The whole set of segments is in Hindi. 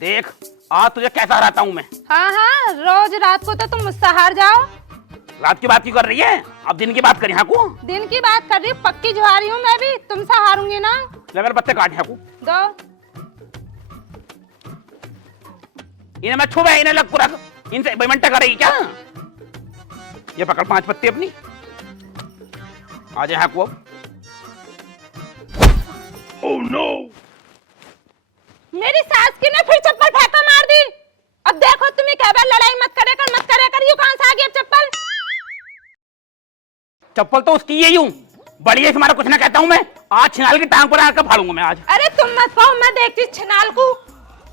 देख आज तुझे कैसा हराता हूँ मैं। हाँ हाँ, रोज रात को तो तुम मुझसे हार जाओ। रात की बात क्यों कर रही है? अब दिन की बात करी हाँ को। दिन की बात कर रही हूँ, पक्की जुआरी हूँ मैं भी, तुमसे हारूंगी ना। ले मेरे पत्ते काट हाँ को। दो। इन्हें मैं छुआ इन्हें लग रख, इनसे बेमंटा कर रही क्या? ये पकड़ 5 पत्ते अपनी, आ जाए हाँ को। ओह नो, मेरी सास की ने फिर चप्पल फेंका मार दी। अब देखो तुम ही कह बार लड़ाई मत करे कर, यूं कहां से आ गई अब चप्पल? चप्पल तो उसकी ही हूँ, बड़ी है तुम्हारा कुछ ना कहता हूँ मैं। आज छिनाल की टांग पर आकर फाड़ूंगा मैं आज। अरे तुम मत कहो, मैं देखती छिनाल को,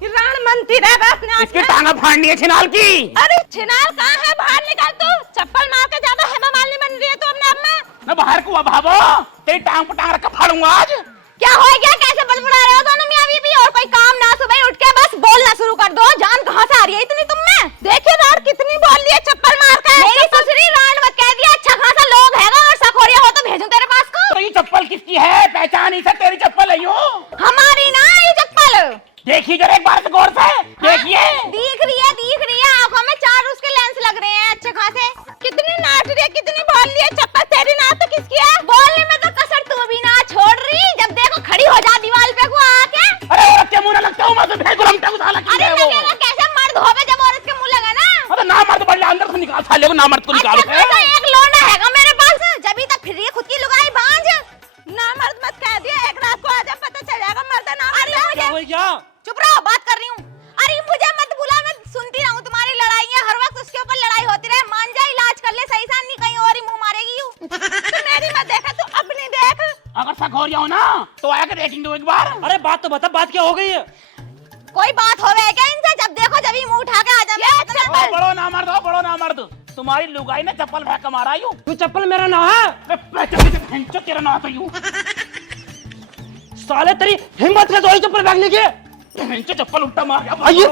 राण मनती रहेगा अपने इसकी टांगा फाड़नी है छिनाल की। अरे छिनाल कहाँ है, बाहर निकल तू। चप्पल मार के ज्यादा हेमा मालिनी बन रही है तू अपने आप में। मैं बाहर को भागो, तेरी टांग पर टांग रख फाड़ूंगा आज। क्या हो गया, कैसे बड़बड़ा रहे हो दोनों मियां बीवी? और कोई काम ना, सुबह उठ के बस बोलना शुरू कर दो। जान कहाँ से आ रही है इतनी तुम में? देखिए रात कितनी बोल रही है चप्पल मार के। मेरी ससुरी रान मत कह दिया, अच्छा खासा लोग हैगा और सखोरिया हो तो भेजूं तेरे पास को। तो ये चप्पल किसकी है? पहचान ही से तेरी चप्पल है यूं। हमारी ना ये चप्पल। देखिए जरा एक बार से गौर से देखिए। दिख रही है, आंखों में 4 उसके लेंस लग रहे हैं अच्छे खासे। कितनी नाट रही है, कितनी बोल रही है। चप्पल तेरी ना तो किसकी है? बोलने में तो कसर तू भी ना छोड़ रही, जब देखो खड़ी हो जा दीवार पे को आके। अरे औरत के मुंह ना लगता हूं मैं तो फेंक रहा हूं साला की अरे है वो। लगेगा कैसे, मर्द हो बे जब औरत के मुंह लगा ना। अरे ना मर्द बढ़ अंदर से निकाल साले को, ना मर्द को निकाल। अच्छा खासा एक लोंडा हैगा मेरे पास, जब तक फिर ये खुद की लुगाई बांझ। ना मर्द मत कह दिया, एक रात को आजा पता चल जाएगा मर्द ना। अरे मुझे क्या? चुप रहो, बात कर रही हूँ। अरे मुझे मत बुला, मैं सुनती रहूं तुम्हारी लड़ाइयाँ, हर वक्त उसके ऊपर लड़ाई होती रहे। मान जा, इलाज कर ले सही सा, नहीं कहीं और ही मुंह मारेगी यूं। तू मेरी मत देखा, तू अपनी देख। अगर शक हो जाओ ना तो आके देखेंगे एक बार। अरे बात तो बता, बात क्या हो गई है? कोई बात होवे क्या इनसे? जब देखो जब ही मुंह उठा के आ जा। बड़ो ना मर्द हो, बड़ो ना मर्द। तुम्हारी लुगाई ने चप्पल फेंक के मारा यूं। तू चप्पल मेरा ना है? मैं तेरा ना तो यूं। साले तेरी हिम्मत कैसे हुई चप्पल फेंकने की? चप्पल उल्टा मार गया। ये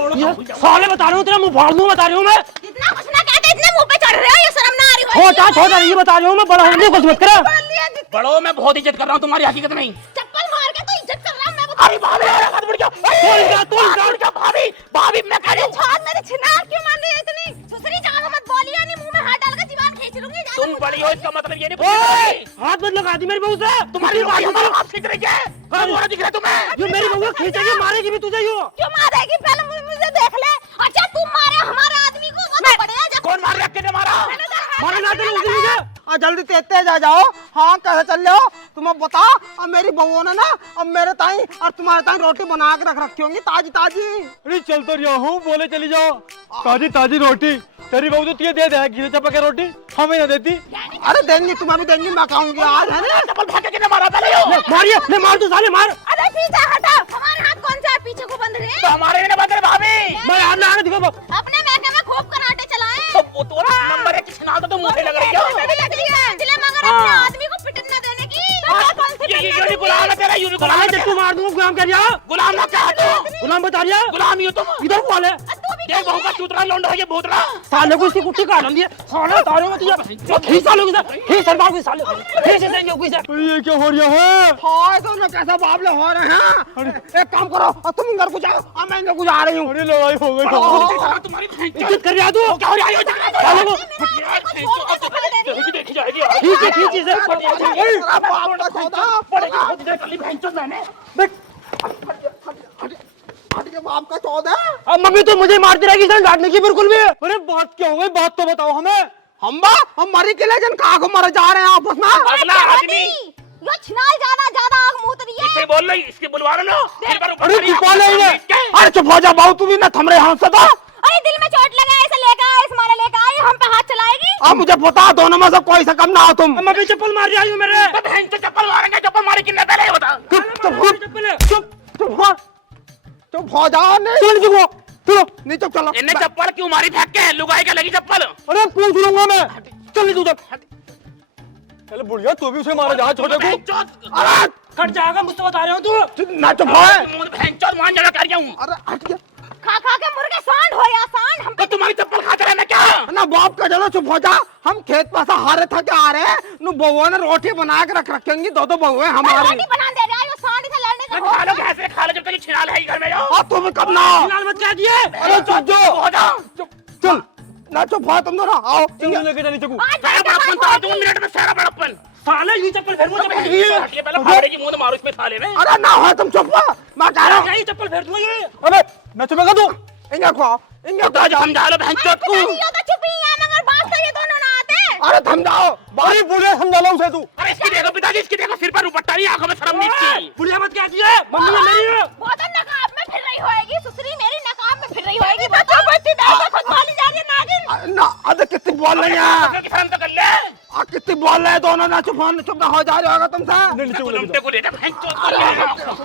साले बता रहा हूँ, तेरा मुंह फाड़ दूं बता रही हूँ मैं। इतना कुछ ना कहते, इतने मुंह पे चढ़ रहे हो, ये शर्म ना आ रही हो? छोटा ये बता रही हूँ मैं, बड़ा होने कुछ मत करा। बड़ो मैं बहुत इज्जत कर रहा हूँ तुम्हारी, हकीकत नहीं। चप्पल मार के तो इज्जत कर रहा हूं मैं, बता। अरे भाभी मत बढ़ जाओ, भाभी भाभी मैं कह रही हूँ। छोड़, मेरे छिनार क्यों मार रही है इतनी? सुसरी ज्यादा मत बोलिए, नहीं मुंह में हाथ डाल के जीवान खींच लूंगी। तुम बड़ी हो इसका मतलब ये नहीं। हाथ मत लगा दी मेरी बहू से। तुम्हारी भाई हमारा हाथ खींच रही है। कौन दिख रहा है तुम्हें? जो मेरी बहू खींचेगी मारेगी भी तुझे यूं। क्यों मारेगी? पहले मुझे देख ले। अच्छा तुम मारे हमारे आदमी को, वो तो बढ़िया। जब कौन मार रहा है? किसने मारा? मारे ना चलो उस दिन मुझे। जल्दी तेज आ जाओ। हाँ कैसे चल रहे हो तुम? अब बताओ। अब मेरी बहू ने ना अब मेरे ताई और तुम्हारे ताई रोटी बना के रख रखी होंगी ताजी ताजी। अरे चल तो रहा हूँ, बोले चली जाओ। ताजी ताजी रोटी तेरी बहू तो तुझे दे दे घी चपा के रोटी, हमें ना देती। अरे देंगी, तुम्हें भी देंगी, मैं खाऊंगी आज है ना। चप्पल फेंक के किसने मारा? पहले मारिए, ले मार तू साले मार। अरे पीछे हटो, हमारे हाथ कौन सा है पीछे को बंद रहे? तो हमारे भी बंद रहे भाभी। मैं हाथ लगा दिखा। अपने मैके में खूब कराटे चलाएं। तो वो तो नंबर है किसी नाल तो मुंह पे लग रही है। इसलिए मगर अपने आदमी को पिटन ना देने की। कौन सी ये गुलाम है तेरा, ये गुलाम है। तू मार दूंगा, गुलाम कर दिया। गुलाम ना क्या हटो, गुलाम बता दिया। गुलाम ही हो तुम। इधर वाले देख बहू का चूतरा लौंडा है ये भूतरा। साले को इसकी कुट्टी काट दिए। साले तारे में तुझे खींचा लोगे सर, खींच सर बाबू साले खींच देंगे कोई सर। ये क्या हो रहा है? हाँ तो ना कैसा बाबले हो रहे हैं। एक काम करो, तुम घर को जाओ और मैं इधर को जा रही हूँ। अरे लड़ाई हो गई। तुम्हारी इज्जत कर रहा तू। क्या हो रहा है? साले को देखी जाएगी। खींच इसे। बाप का चौथा। पड़ेगी खुद देख ली भैंचो मैंने। हट के बाप का चौथा। अब मम्मी तो मुझे मारती रहेगी सर, डांटने की बिल्कुल भी। अरे बात क्या हो गई, बात तो बताओ हमें। हम मरी के लेजन कहाँ को मर जा रहे हैं आपस में? अगला आदमी यो छिनाल ज्यादा आग मुंह रही है। इससे बोल रही, इसके बुलवा लो। अरे चुप हो ले। अरे चुप हो जा बाबू, तू भी ना थम रहे हाथ से तो। अरे दिल में चोट लगा, ऐसे लेकर आए, इस मारे लेकर आई, हम पे हाथ चलाएगी। अब मुझे पता दोनों में से कोई से कम ना हो तुम। मम्मी चप्पल मार रही हूँ मेरे। भैंचो चप्पल मारेंगे, चप्पल मारे किन्ने पहले बता। चुप हो जाओ। नहीं चलो चलो नहीं चुप चलो। इन्हें चप्पल क्यों मारी फेंक के? लुगाई का लगी चप्पल। अरे पूछ लूंगा मैं। चल तू चल बुढ़िया, तू भी उसे मारा जहाँ छोटे को। अरे कट जाएगा, मुझसे बता रहे हो तू। ना चुप हो। भैंचो मान जगह कर हूँ। अरे हट गया। खा खा के मुर्गे सांड हो या सांड। हम तो तुम्हारी चप्पल खाते रहना क्या? ना बाप का चलो चुप हो जा। हम खेत पर से हारे थके आ रहे हैं। नु बउआ ने रोटी बना के रख रखेंगी, दो बहुएं हमारी। रोटी बना दे रहा है, यो सांड से लड़ने का खा लो, कैसे खा लो, कहीं छिनाल है घर में जाओ। और तुम कब ना फिलहाल मत कह दिए। अरे चुप जो हो जाओ। चल ना चुप हो तुम दोनों आओ चल लेके जानी चकू। सारा बड़प्पन तो 2 मिनट में सारा बड़प्पन। साले ये चप्पल फेर मुझे चप्पल ये पहले फाड़े की मुंह मारो इसमें साले में। अरे ना हो तुम चुप हो मैं कह रहा हूँ यही चप्पल फेर दूंगा ये। अबे मैं चुपेगा तू। इन्हें खुआओ इन्हें तो आज समझा लो बहन चोद को। ये तो चुप ही है मगर बात तो ये दोनों ना आते। अरे थम जाओ अरे बुढ़िया समझा लो उसे तू। अरे इसकी देखो पिताजी, इसकी देखो सिर पर दुपट्टा नहीं, आंखों में शर्म नहीं इसकी। बुढ़िया मत कह दिए। मम्मी है मेरी है। वो तो नकाब में फिर रही होएगी सुसरी, मेरी नकाब में फिर रही होएगी। बच्चों बच्ची बैठ खुद माली जा रही है नागिन। ना अरे कितनी बोल रही है की शर्म तो कर ले। कितनी बोल रहे हैं दोनों ना चुप ना हो जा रहे होगा तुमसे ले नीचे गुलमटे को लेकर बहन चोद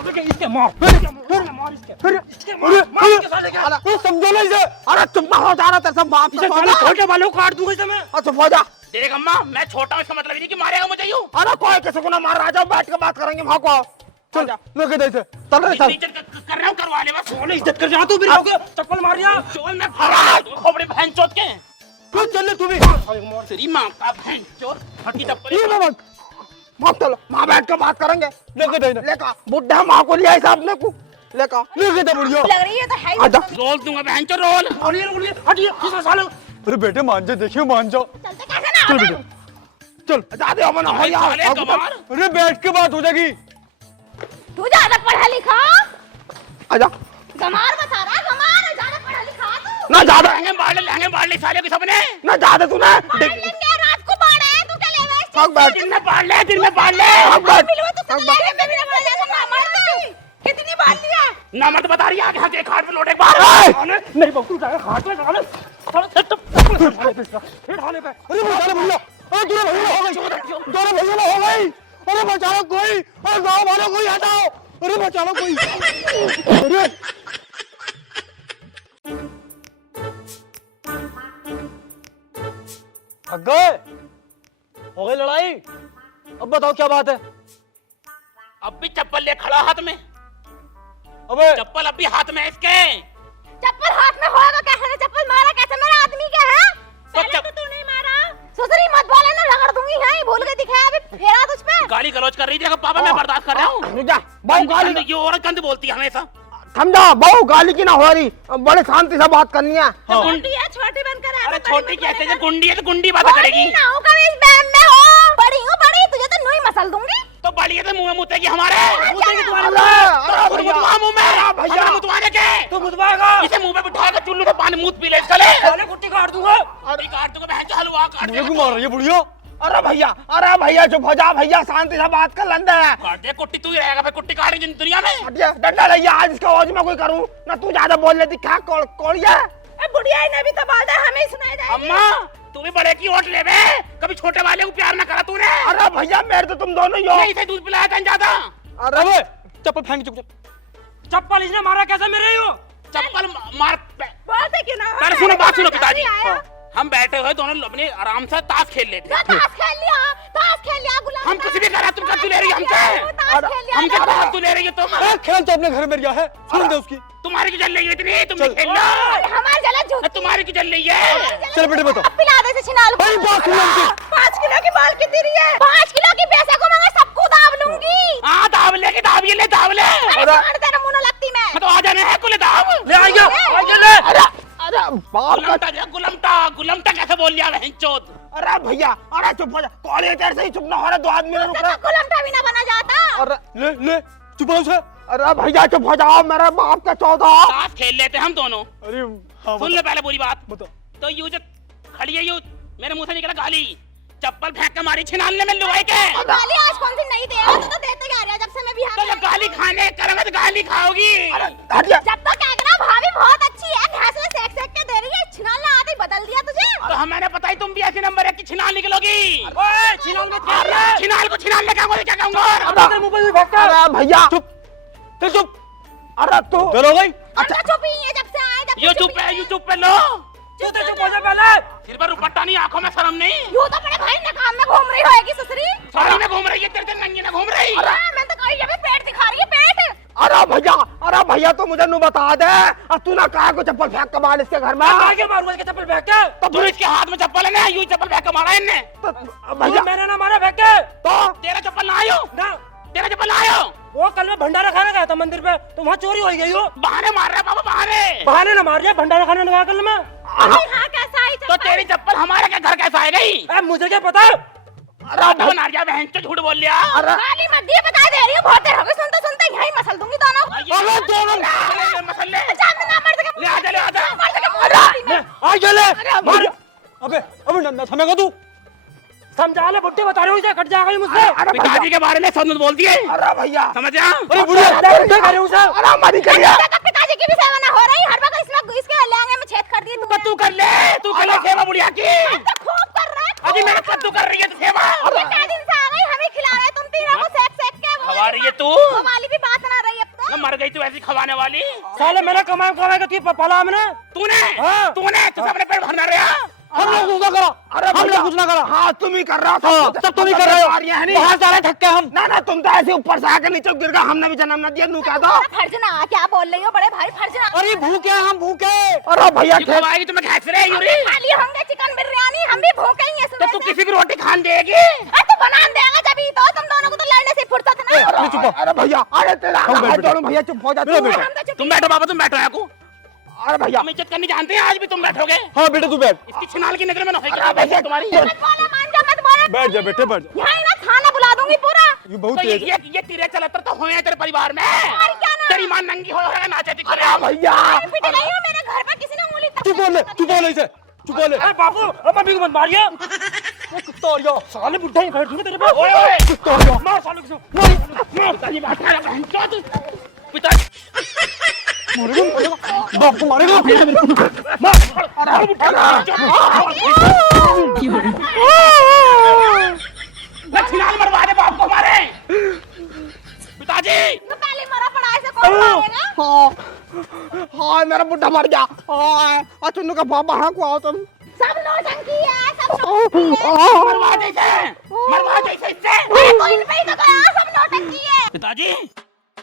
को। इसके मार फिर मार इसके इसके मार इसके साले के। तू समझो ना इसे। अरे चुप ना हो जा रहा तेरे सब बाप इसे साले छोटे बालों को काट दूंगा इसे मैं। चुप हो जा देख अम्मा, मैं छोटा हूं इसका मतलब ये नहीं कि मारेगा मुझे यूं। अरे कोई किसी को ना मार रहा, जाओ बैठ के बात करेंगे वहाँ को चल लेके दे इसे चल रहे चल इज्जत कर रहा हूं करवा ले बस। साले इज्जत कर जा तू मेरे को चप्पल मार दिया। चोल में फाड़ा दूं खोपड़ी बहन चोद के। तू चल ले तू भी। तेरी मां का बहन चोद हटी चप्पल। ये ना मत चलो माँ बैठ के बात करेंगे लेके दे लेका बुढ़ा माँ को लिया हिसाब ने को लेका लेके दे बुढ़िया। लग रही है तो है ही। आजा रोल दूंगा बहन चोद रोल। बोलिए हटिए किस साले। अरे बेटे मान जा, देखिए मान जाओ। चलते कैसे ना चल होते? बेटे चल। ज्यादा हो ना हो साले यार कमार। अरे बैठ के बात हो जाएगी। तू ज्यादा पढ़ा लिखा आजा गमार बता रहा, गमार ज्यादा पढ़ा लिखा तू। ना ज्यादा लहंगे बाढ़ ले साले के सबने। ना ज्यादा तूने बाढ़ लेंगे रात को बाढ़ है, तू क्या ले रहा है? थक बैठ दिन में बाढ़ ले, दिन में बाढ़ ले। थक बैठ बिलवा तू कितने लेने पे भी ना पड़ जाता ना मरता। कितनी बाढ़ लिया? ना मत बता रही आगे हाथ एक हाथ में लोटे एक बार। साले मेरी बकरू जाएगा हाथ में साले। साले फिर हाले पे। अरे साले भैया, अरे दोनों भैया हो गई, दोनों भैया हो गई। अरे बचाओ कोई, अरे गाँव वालों कोई हटाओ। अरे बचाओ कोई। अरे थक गए, हो गई लड़ाई। अब बताओ क्या बात है। अब भी चप्पल ले खड़ा हाथ में। अबे चप्पल अब भी हाथ में है इसके। चप्पल हाथ में होगा कैसे? चप्पल मारा कैसे? मेरा आदमी क्या है? पहले चप- तो तूने ही मारा। सुसरी मत बोले ना, रगड़ दूंगी। है भूल के दिखाया अभी फेरा तुझ पे। गाली गलौज कर रही थी। पापा मैं बर्दाश्त कर रहा हूँ। जा बहु गाली ये औरत गंद बोलती है हमेशा। समझा बहु गाली की ना हो रही, बड़े शांति से बात करनी है। छोटी है, छोटी बनकर है। अरे छोटी कहते हैं गुंडी है तो गुंडी बात करेगी। ना हो कभी इस बैम में हो। बड़ी हूँ बड़ी, तुझे तो नुई मसल दूंगी। तो बड़ी है तो मुंह में मुतेगी हमारे। मुतेगी तुम्हारे अरे तो मुतवा मुंह में भैया। हमें मुतवाने के। तू मुतवाएगा। इसे मुंह में बिठाकर चुल्लू से पानी मुंह पी ले इसका ले। साले कुट्टी काट दूंगा। अरे काट दूंगा बहन जो हलवा काट मुझे दे। क्यों मार रही है बुढ़िया। अरे भैया चुप हो जा भैया, शांति से बात कर लंदे काट दे कुट्टी, तू ही रहेगा फिर कुट्टी काटेगी दुनिया में। हटिया डंडा भैया, आज इसका आवाज में कोई करूं ना, तू ज्यादा बोल लेती क्या कोड़िया। बुढ़िया ने भी तो बात है, हमें सुनाई जाएगी। अम्मा तू भी बड़े की ओट ले बे। कभी छोटे वाले को प्यार ना करा तूने। अरे भैया मेरे तो तुम दोनों ही हो। नहीं से दूध पिलाया था ज्यादा। अरे अबे चप्पल फेंक चुप। चप्पल इसने मारा कैसे मेरे ही हो। चप्पल मार। बोलते क्यों ना? पहले सुनो बात सुनो पिताजी। आया। हम बैठे हुए दोनों अपने आराम से ताश खेल लेते। ना ताश खेल लिया, ताश खेल लिया गुलाम। हम कुछ भी करा, तुम कब ले रही हमसे। ताश खेल लिया। हम क्या बात तू ले रही है तुम। अरे खेल तो अपने घर में गया है, सुन दे उसकी। तुम्हारी की जल रही है इतनी, तुम चल। खेल लो। हमारे जला झूठ। तुम्हारी की जल रही है। चल बेटे बताओ। अब पिला दे से छिनाल को। भाई, 5 किलो की। 5 किलो की बाल कितनी रही है? 5 किलो की पैसे को मैं सबको दाब लूंगी। हाँ दाव ले के दाव ये ले दाव ले। अरे मार तेरा मुंह न लगती मैं। तो आ जाने है कुल दाव। ले आइए, आइए ले। अरे बाप का गुलमटा कैसे बोल लिया बहन चोद। अरे भैया अरे चुप हो जा, कॉलेज तेरे से ही चुप ना हो रहा, 2 आदमी रुक तो रहे। गुलामटा भी ना बना जाता। अरे ले चुपाओ से। अरे भैया चुप हो जाओ, मेरे बाप का 14। ताश खेल लेते हम दोनों। अरे हाँ सुन ले पहले पूरी बात। बता। तो यूं जो खड़ी है यूं मेरे मुंह से निकला गाली। चप्पल फेंक के मारी छिनालने में लुगाई के। गाली आज कौन सी नहीं दे रहा, तू तो देते जा रहा है जब से मैं बिहार तो में जब गाली खाने करेंगे तो गाली खाओगी। हटिया जब तो कह रहा भाभी बहुत अच्छी है, घास में सेक सेक के दे रही है, छिनालना आते ही बदल दिया तुझे। तो हमें पता ही तुम भी ऐसे नंबर 1 की छिनाल निकलोगी। ओए छिनाल मत कर। छिनाल को छिनाल ले क्या कहूंगा। तेरे मुंह पे भी फेंक। अरे भैया चुप, चल चुप। अरे तू चल हो गई। अच्छा चुप ही है जब से आए, जब यू चुप है, यू चुप है लो। चुप हो जा पहले। सिर पर दुपट्टा नहीं, आंखों में शर्म नहीं। यूं तो बड़े भाई नकाम में घूम रही होएगी ससुरी। साड़ी में घूम रही है, तेरे नंगी में घूम रही। हाँ, मैं तो कही जब पेट दिखा रही है, पेट। अरे भैया तू मुझे नू बता दे, अब तू ना कहा को चप्पल फेंक के बाल इसके घर में। आगे मारूंगा इसके चप्पल फेंक के। तो फिर इसके हाथ में चप्पल है ना, यूं चप्पल फेंक के मारा है इनने। तो भैया भैया मैंने ना मारा फेंक के। तो तेरा चप्पल ना आयो ना तेरा चप्पल लायो। वो कल मैं भंडारा खाने गया था मंदिर पे, तो वहाँ चोरी हो गई हो। बहाने मार रहा है बाबा, बहाने। बहाने ना मार दिया, भंडारा खाने लगा कल मैं। अरे हाँ कैसा आई तो तेरी चप्पल हमारे के घर कैसा आ गई? अब मुझे क्या पता। अरे नारिया बहन तो झूठ बोल लिया। गाली मत दिए, बता दे रही हूँ बहुत देर हो गई, सुनते सुनते यहीं मसल दूंगी दोनों। अरे दोनों मसले जान ना मर सके, ले आजा, ले आजा। मर सके मुझे। आ चले मार। अबे अबे न समझेगा तू, समझा ले, बुड्ढे बता रहे हो, इसे कट जाएगा ये मुझसे। पिताजी के बारे में सब बोल दिए। अरे भैया, समझ जा। अरे बुढ़िया बुड्ढे कर रहे हो उसे। अरे मरी करिया। पिताजी की भी सेवा ना हो रही, हर वक्त इसमें इसके लहंगे में छेद कर दिए तो तू कर ले सेवा बुढ़िया की। तो खूब कर रहा है। अजी मेरे कद्दू कर रही है तू सेवा। ये क्या दिन से आ गई, हमें खिला रहे तुम तीनों को सेक सेक के। खवा रही है तू। वो वाली भी बात ना रही अब तो। मर गई तू ऐसी खवाने वाली। साले मैंने कमाया कमाया के पाला हमने। तूने हाँ। तूने तू अपने पेट भरना रहा। हम लोग कुछ ना करा। अरे हम भैया, लोग कुछ ना करा। हाँ तुम ही कर रहा था। सब तुम ही कर रहे हो। बहुत सारे थक्के हम। ना ना, तुम तो ऐसे ऊपर से आके नीचे गिर गए, हमने भी जन्म न दिया। नू कह दो। फर्ज ना, क्या बोल रही हो बड़े भाई, फर्ज ना। अरे भूखे हैं हम, भूखे। अरे भैया तू खवाएगी तो मैं खैस रही यूरी। खाली होंगे चिकन बिरयानी, हम भी भूखे ही हैं तो सुबह तू से। किसी की रोटी खान देगी। अरे तो बना देगा जब ही तो, तुम दोनों को तो लड़ने से फुर्सत ना। अरे चुप हो। अरे भैया, अरे तेरा हाथ जोड़ो भैया, चुप हो जा तू। बेटा। हम तो चुप तुम बैठो बाबा, तुम बैठो यहाँ को। अरे भैया, हम इज्जत करनी जानते हैं, आज भी तुम बैठोगे। हाँ बेटा तू बैठ। इसकी छिनाल की नजर में ना होगी भैया तुम्हारी। मत बोलो, मान जा मत बोलो। बैठ जा बेटे, बैठ जा। यहाँ ना थाना बुला दूंगी पूरा। ये बहुत तो तेज है। ये तेरे चलतर तो हुए हैं तेरे परिवार में। और क्या ना? तेरी मां नंगी हो रहा है, नाचे दिख अरे रहा है। भैया, पिट गई हूँ, मेरे घर पर किसी ने उंगली तक चुप बोल ले, चुप बोल ले इसे, चुप बोल ले। अरे बाबू, अब मम्मी को मत मारिए। वो कुत्ता और यो साले बुड्ढे ही बैठ तेरे पे। ओए ओए कुत्ता और यो मार साले को। पिताजी बैठ रहा है, बहन चोद। पिताजी बाप को मारेगा। छिनाल मरवा दे बाप को हमारे। पिताजी तो पहले मरा पड़ा, ऐसे कौन मारेगा? हाँ हाँ, मेरा बुढ़ा मर गया। हाँ, और चुन्नू का बाबा, हाँ को आओ तुम। सब नौटंकी है, सब नौटंकी है। मरवा दे इसे, मरवा दे इसे इससे। अरे कोई इन पे ही तो गया, सब नौटंकी है। पिताजी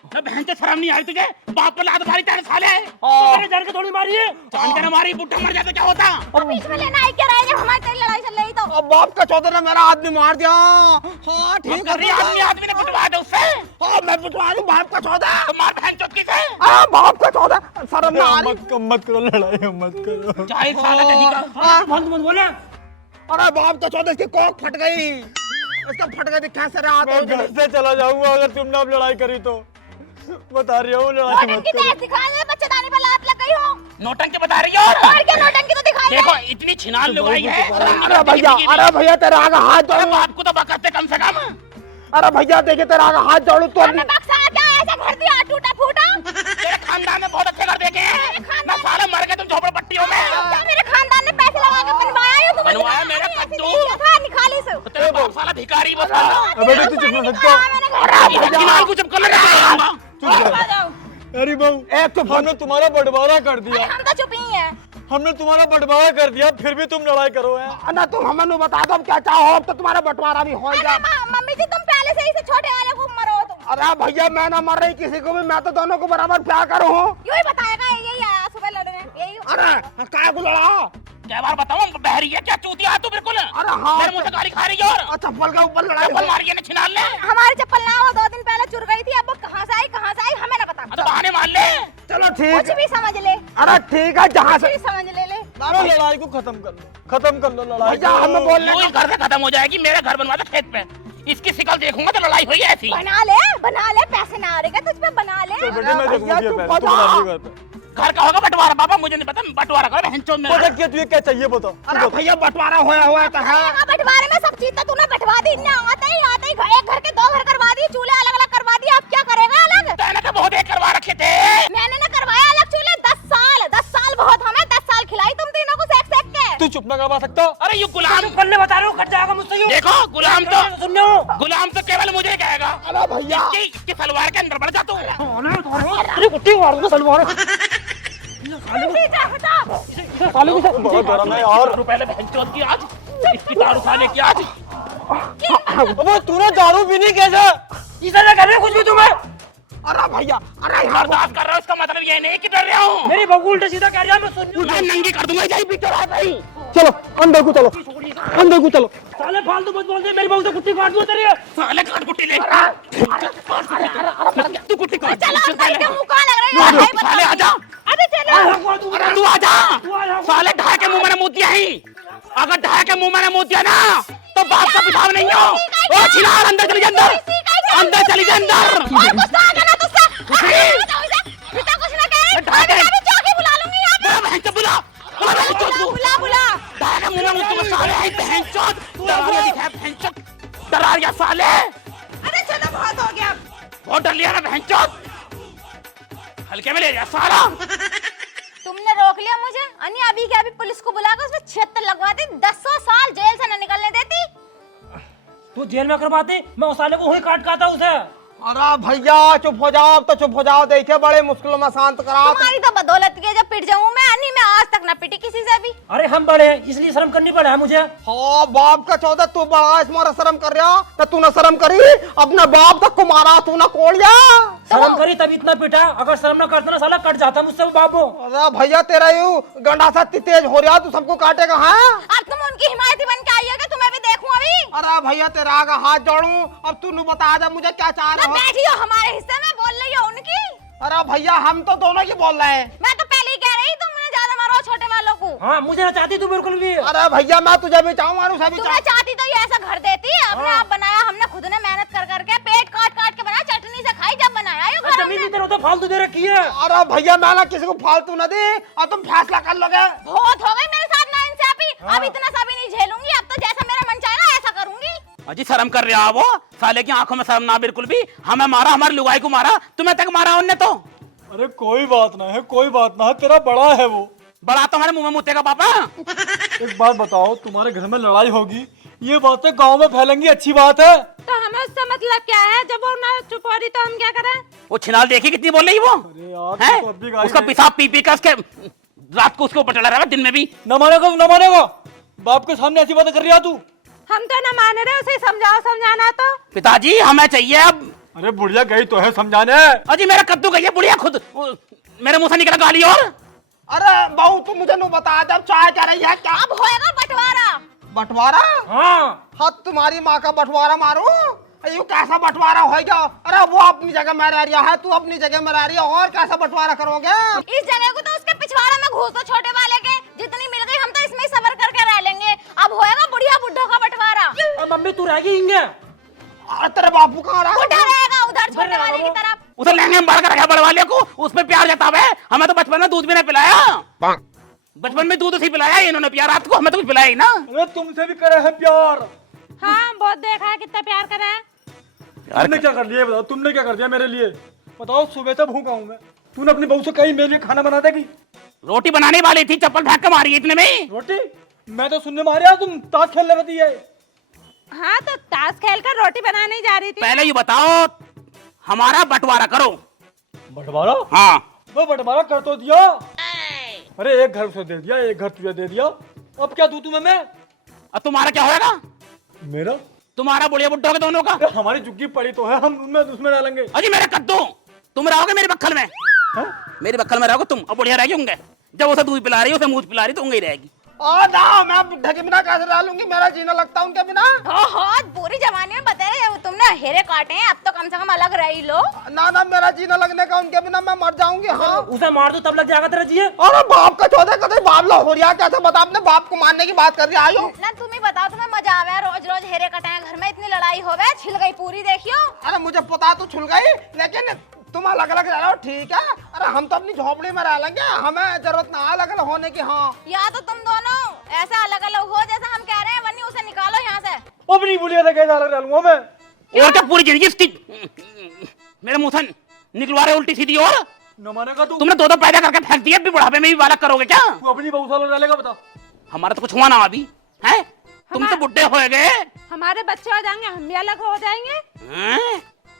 मैं बहन से शर्म नहीं आई तुझे? बाप पर लात मारी तेरे साले। तो मेरे जान के थोड़ी मारिए। जान के ना मारी, बुढ़ा मर जाए तो क्या होता? अब बीच में लेना है क्या रहे, जब हमारी तेरी लड़ाई चल रही तो। अब बाप का चौधर ने मेरा आदमी मार दिया। हाँ ठीक कर रही आदमी, आदमी ने पिटवा दे उससे। हाँ, मैं पिटवा दूं बाप का चौधर। तो मार बहन चोद की से। हाँ, बाप का चौधर, शर्म ना आ रही। मत करो लड़ाई, मत करो। चाहे साला जदी का। हाँ, मत बोले। अरे बाप का चौधर, इसकी कोख फट गई। इसका फट गई, दिखा से रात मैं घर से चला जाऊंगा अगर तुमने अब लड़ाई करी तो। बता रही हूँ लड़ाई मत नौटंकी करो। तेज दिखा दे, बच्चेदानी पे लात लग गई हो। नौटंकी बता रही है। और क्या नौटंकी तो दिखाई दे। देखो इतनी छिनाल लुगाई है। अरे भैया, अरे भैया, तेरा आगे हाथ अरे जोड़ू। बाप को तो बकते कम से कम। अरे भैया देखिए, तेरा आगे हाथ जोड़ू तो। हमें बक्सा क्या ऐसा घर दिया टूटा फूटा? तेरे खानदान में बहुत अच्छे घर देखे हैं ना, साले मर गए तुम झोपड़पट्टियों में। क्या मेरे खानदान ने पैसे लगा के बनवाया है? तुम्हें बनवाया मेरा कद्दू। था निकाली से। तो तेरा बाप साला भिखारी बस। बेटे तू चुप ना सकता। छिनाल को चुप कर ले। अरे बहू, एक तो हमने तुम्हारा बंटवारा कर दिया। हम तो चुप ही हैं। हमने तुम्हारा बंटवारा कर दिया, फिर भी तुम लड़ाई करो है। ना तुम हमें नु बता दो अब क्या चाहो, अब तो तुम्हारा बंटवारा भी हो गया। मम्मी जी तुम पहले से ही से छोटे वाले को मरो तुम। अरे भैया, मैं ना मर रही किसी को भी, मैं तो दोनों को बराबर प्यार करूँ। यूं ही बताएगा, यही आया सुबह लड़ने यही। अरे काय को लड़ा? क्या बार बताऊं, बहरी है क्या, चूतिया है तू बिल्कुल। अरे हाँ, मेरे मुंह से गाली खा रही है। और चप्पल के ऊपर लड़ाई चप्पल हो। मारी है ना छिनाल ने। हमारी चप्पल ना हो, 2 दिन पहले चुर गई थी, अब वो कहाँ से आई हमें ना पता। तो बहाने मार ले। चलो कुछ ठीक। भी समझ ले, अरे ठीक है, जहाँ कुछ से भी समझ ले ले। लड़ाई को खत्म कर लो, खत्म कर लो लड़ाई भैया, को। हमें बोलने यूं ही घर से खत्म हो जाएगी। मेरा घर बनवा दे खेत पे, इसकी शिकल देखूंगा तो लड़ाई हुई ऐसी। बना ले, पैसे ना आ रहे तुझ पे, बना ले। चल बेटे, मैं देखूंगी भैया, ये तू पहले, तुम बता। बना ली घर पे। घर का होगा बंटवारा बाबा, मुझे नहीं पता। बंटवारा करो बहन चोद में। पता क्या तुझे क्या चाहिए बता। अरे भैया, बंटवारा होया हुआ तो है। बंटवारे में सब चीज तो तूने बंटवा दी ना, आते ही एक घर के 2 घर करवा दिए, चूल्हे अलग अलग करवा दिए, अब क्या करेगा अलग? मैंने तो बहुत एक करवा रखे थे। मैंने ना करवाया अलग चूल्हे, 10 साल बहुत, हमें 10 साल खिलाई तुम तीनों को सेक सेक के। तू चुप ना करवा सकता। अरे ये गुलाम, करने बता रहा हूँ, खट जाएगा मुझसे यूं। देखो गुलाम तो सुन रहे हो? गुलाम तो केवल मुझे कहेगा। अरे भैया, इसकी सलवार के अंदर बढ़ जा तू। अरे कुत्ते मार दूंगा सलवार। साले को बहुत गरम है यार। दारू पहले बहन चोद की आज, इसकी दारू खाने की आज। अबे तूने दारू पीनी कैसे? इसे ना करने कुछ भी तुम्हें। अरे भैया, अरे यार, बर्दाश्त कर रहा हूँ, इसका मतलब ये नहीं कि डर रहा हूँ। मेरी बहू उल्टा सीधा कह रहा है, मैं सुन रही हूँ। मैं नंगी कर दूंगा, जाई पीछे रहा भाई। चलो अंदर को चलो। अंदर को चलो। साले फालतू मत बोल दे, मेरी बहू से कुत्ती काट दूं तेरी। साले काट कुट्टी ले तू कुट्टी काट चलो अंदर के मुंह कहाँ लग रही है भाई साले आजा अरे चलो अरे तू आजा साले ढाई के मुंह में मोतिया ही अगर ढाई के मुंह में मोतिया ना तो बाप का पिशाब नहीं हो ओ छिनार अंदर चली जा अंदर चली जा अंदर और गुस्सा आ गया ना तुझसे पिता कुछ ना कह रहे मैं भी चौकी बुला लूंगी यहाँ पे बहन चोद बुला बहन चोद बुला बुला ढाई के मुंह में मोतिया साले है बहन चोद डरा दिखा बहन चोद डरा गया साले अरे चलो बहुत हो गया बहुत डर लिया ना बहन चोद हल्के में ले जा साला तुमने रोक लिया मुझे अनि अभी के अभी पुलिस को बुलाकर उसमें 76 लगवाती 10 साल जेल से न निकलने देती तू जेल में करवाते, मैं उस साले को वही काट खाता उसे। अरे भैया चुप हो जाओ, अब तो चुप हो जाओ। देखे बड़े मुश्किलों में शांत करा। तुम्हारी तो बदौलत की है, जब पिट जाऊं मैं अनि मैं आज तक ना पिटी किसी से भी। अरे हम बड़े हैं, इसलिए शर्म करनी पड़ा है मुझे। हाँ बाप का चौदह तू बड़ा इसमारा शर्म कर रहा तो तू ना शर्म करी, अपने बाप तक को मारा तू ना कोड़िया। शर्म करी तब इतना पिटा, अगर शर्म न करता ना साला कट जाता मुझसे वो बाबू। अरे भैया तेरा यू गंडा सा तेज हो रहा, तू सबको काटेगा। हाँ अब तुम उनकी हिमायती बन के आई हो कि तुम्हें भी देखूं अभी। अरे भैया तेरा आगे हाथ जोड़ूं, अब तू बता जा मुझे क्या चाह रहा मैं हो। बैठी हो हमारे हिस्से में बोल रही हो उनकी। अरे भैया हम तो दोनों की बोल रहे हैं। मैं तो पहले ही कह रही तुमने ज्यादा मारो छोटे वालों को। हाँ मुझे ना चाहती तू बिल्कुल भी। अरे भैया मैं तुझे भी चाहूँ और उसे भी तुम्हें चाहती तो ये ऐसा घर देती, अपने आप बनाया हमने, खुद ने मेहनत कर करके पेट काट काट के बनाया, चटनी से खाई जब बनाया ये घर जमीन हमने। तेरे तो फालतू दे रखी है। अरे भैया मैं ना किसी को फालतू न दी और तुम फैसला कर लोगे। बहुत हो गई मेरे साथ नाइंसाफी, अब इतना सा भी नहीं झेलूंगी। अब तो जैसा मेरा मन चाहे ना ऐसा करूंगी। अजी शर्म कर रहा वो साले की आंखों में शर्म ना बिल्कुल भी। हमें मारा, हमारी लुगाई को मारा, तुम्हें तक मारा उनने तो। अरे कोई बात ना है, कोई बात ना है, तेरा बड़ा है वो। बड़ा तुम्हारे मुंह में मुतेगा पापा। एक बात बताओ, तुम्हारे घर में लड़ाई होगी, ये बातें गांव में फैलेंगी, अच्छी बात है। तो हमें उससे मतलब क्या है? जब वो ना चुप हो रही तो हम क्या करें? वो छिनाल देखी कितनी बोल रही वो अरे यार है? तू तो अब भी गाली उसका दे- पेशाब पी पी कर उसके रात को उसके ऊपर चढ़ा रहा है, दिन में भी। न मानेगा, न मानेगा। बाप के सामने ऐसी बातें कर रही तू। हम तो ना मान रहे, उसे समझाओ समझाना तो। पिताजी हमें चाहिए अब। अरे बुढ़िया गई तो है समझाने। अजी मेरा कद्दू गई है बुढ़िया खुद मेरे मुंह से निकला गाली। और अरे बहू तू मुझे नहीं बता जब चाय क्या रही है क्या? अब होएगा बंटवारा। बंटवारा? हाँ हाँ तुम्हारी माँ का बंटवारा मारू? ये कैसा बंटवारा होगा? अरे वो अपनी जगह में रह रहा है, तू अपनी जगह में रह रही है, और कैसा बंटवारा करोगे? इस जगह को तो उसके पिछवाड़े में घुस दो छोटे वाले के, जितनी मिल गई हम तो इसमें ही सबर करके रह लेंगे। अब होएगा बुढ़िया बुड्ढों का बंटवारा। और मम्मी तू रहेगी हिंगे। अरे तेरे बापू कहाँ रहा? बुढ़ा रहेगा उधर छोटे वाले की तरफ। उसे लहंगे में बाढ़ कर रखा बड़े वाले को, उस पे प्यार जतावे। हमें तो बचपन में दूध भी नहीं पिलाया, बचपन में दूध उसी पिलाया इन्होंने प्यार, रात को हमें तो कुछ पिलाया ही ना। अरे तुमसे भी करे है प्यार। हाँ बहुत देखा है कितना प्यार करा है। तुमने क्या कर लिया बताओ, तुमने क्या कर दिया मेरे लिए बताओ? सुबह से भूखा हूँ मैं, तूने अपनी बहू से कही मेरे लिए खाना बना देगी? रोटी बनाने वाली थी, चप्पल फेंक के मारी इतने में। रोटी? मैं तो सुनने में आ रहा तुम ताश खेलने में है। हाँ तो ताश खेल कर रोटी बनाने जा रही थी। पहले ये बताओ हमारा बंटवारा करो। बंटवारा? हाँ वो बंटवारा कर तो दिया। अरे एक घर उसे दे दिया, एक घर तुझे दे दिया, अब क्या दूं तुम्हें मैं? अब तुम्हारा क्या होगा? मेरा? तुम्हारा बुढ़िया बुड्ढों के दोनों का। अरे हमारी झुग्गी पड़ी तो है, हम उनमें उसमें डालेंगे। अजी मेरे कद्दू तुम रहोगे मेरे बक्खल में। हाँ? मेरे बक्खल में रहोगे तुम, अब बुढ़िया रह होंगे। जब उसे दूध पिला रही उसे मूछ पिला रही तो उंगली रहेगी। ना मैं बुढ़े के बिना कैसे रह लूंगी? मेरा जीना लगता उनके बिना। हाँ पूरी जमाने में बता रहे तुमने हेरे काटे हैं, अब तो कम से कम अलग रही लो। ना मेरा जीना लगने का उनके बिना, मैं मर जाऊंगी। हाँ उसे मार दो तब लग जाएगा तेरा जी। अरे बाप का चौदह कदम बाप लो हो रहा, कैसे बता? अपने बाप को मारने की बात कर रही आयो। ना तुम ही बताओ, तुम्हें मजा आवे रोज रोज हेरे कटाए, घर में इतनी लड़ाई होवे, छिल गई पूरी देखियो। अरे मुझे पता तो छुल गई, लेकिन तुम अलग अलग रह रहे हो, ठीक है। अरे हम तो अपनी झोपड़ी में रह लेंगे, हमें जरूरत ना अलग अलग होने की। हाँ या तो तुम दोनों ऐसा अलग अलग हो जैसा हम कह रहे हैं, वरनी उसे निकालो यहाँ से। अपनी बुढ़िया से कैसे अलग रह लूंगा मैं? और क्या पूरी जिंदगी इसकी मेरे मुंह से निकलवा रहे उल्टी सीधी। और न मानेगा तू? तुमने दो पैदा करके फेंक दिए, अभी बुढ़ापे में भी बालक करोगे क्या? तू अपनी बहू से अलग रह लेगा बता? हमारा तो कुछ हुआ ना अभी है, तुम तो बुढ़े हो गए। हमारे बच्चे हो जाएंगे, हम भी अलग हो जाएंगे।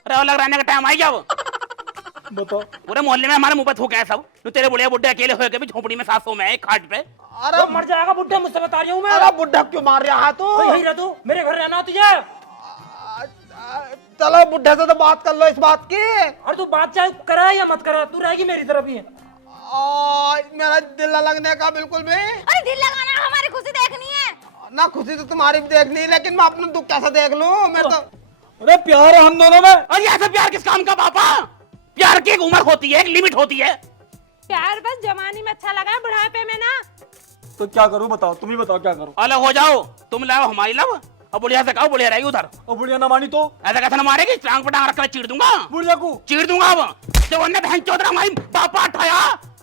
अरे अलग रहने का टाइम आई जब बताओ। पूरे मोहल्ले में हमारे मुंह पे थूके हैं सब। तो तेरे बुढ़िया बुढ़े अकेले हो के भी झोपड़ी में सासों में एक खाट पे। अरे तो मर जाएगा बुढ़ा, मुझसे बता रही हूँ मैं। अरे बुढ़ा क्यों मार रहा है तू? तो यही रह तू, मेरे घर रहना तुझे। चलो बुढ़े से तो बात कर लो इस बात की। और तू बात चाहे करा या मत करा, तू रहेगी मेरी तरफ ही। मेरा दिल न लगने का बिल्कुल भी। अरे दिल लगाना, हमारी खुशी देखनी है। ना खुशी तो तुम्हारी भी देखनी, लेकिन मैं अपना दुख कैसे देख लूं? मैं तो अरे प्यार है हम दोनों में। और ये ऐसा प्यार किस काम का पापा? प्यार की एक उम्र होती है, एक लिमिट होती है। प्यार बस जवानी में अच्छा लगा, बुढ़ापे में ना। तो क्या करूं बताओ, तुम ही बताओ क्या करूं। अलग हो जाओ, तुम लाओ हमारी लव, और बुढ़िया से कहो बुढ़िया रहेगी उधर। और बुढ़िया ना मानी तो? ऐसा कैसे ना मारेगी, टांग पर टांग रख कर चीर दूंगा। बुढ़िया को चीर दूंगा अब। जब उन्होंने बहन चौधरी हमारी बापा उठाया,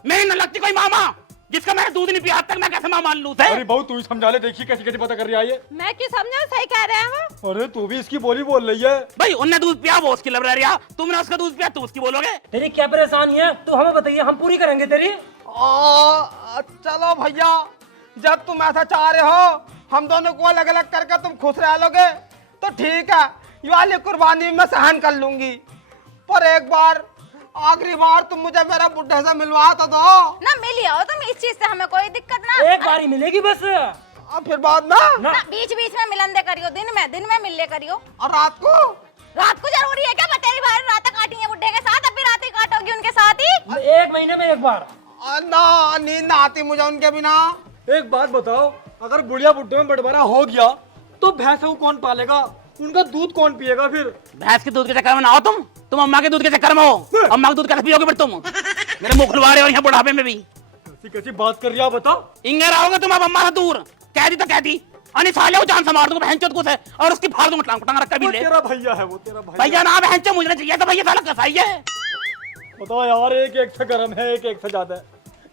मेरी न लगती कोई मामा जिसका मैंने दूध नहीं पिया आज तक, मैं कैसे मां मान लूं उसे? अरे बहू तू ही समझा ले, देखिए कैसी कैसी पता कर रही है ये। मैं क्यों समझा, सही कह रहे हैं वो। अरे तू भी इसकी बोली बोल रही है। भाई उनने दूध पिया वो उसकी लव रहा, तुमने उसका दूध पिया तू उसकी बोलोगे। तेरी क्या परेशानी है, तू हमें बताइए, हम पूरी करेंगे तेरी। चलो भैया, जब तुम ऐसा चाह रहे हो हम दोनों को अलग अलग करके तुम खुश रह लोगे तो ठीक है, ये वाली कुर्बानी मैं सहन कर लूंगी। पर एक बार, आखिरी बार तुम मुझे मेरा बुड्ढे से मिलवा तो दो ना। मिली हो तुम, इस चीज से हमें कोई दिक्कत ना। एक बार ही मिलेगी बस। और फिर बाद में ना बीच बीच में मिलन दे करियो, दिन में मिल ले करियो। और रात को जरूरी है क्या? बतेरी भाई रात काटी है बुड्ढे के साथ, अब भी रात ही काटोगी उनके साथ ही। एक महीने में एक बार। ना नींद ना आती मुझे उनके बिना। एक बात बताओ, अगर बुढ़िया बुड्ढे में बंटवारा हो गया तो भैंसों को कौन पालेगा, उनका दूध कौन पिएगा फिर? भैंस के दूध के चक्कर में ना हो तुम अम्मा के दूध के चक्कर में हो। अम्मा के दूध कैसे पियोगे फिर तुम? मेरे मुंह खुलवा रहे हो यहाँ बुढ़ापे में भी। कैसी कैसी बात कर रही है बताओ। इंगे रहोगे तुम अब अम्मा से दूर। कह दी तो कह दी, अनी साले हो जान से मार दूंगा बहन चोद को से, और उसकी फाड़ दूंगा टांग रख कर भी वो ले। तेरा भैया है, वो तेरा भैया। भैया ना बहन चो मुझे चाहिए तो भैया साला कसाई है। बताओ यार, एक एक से गर्म है, एक एक से ज्यादा है।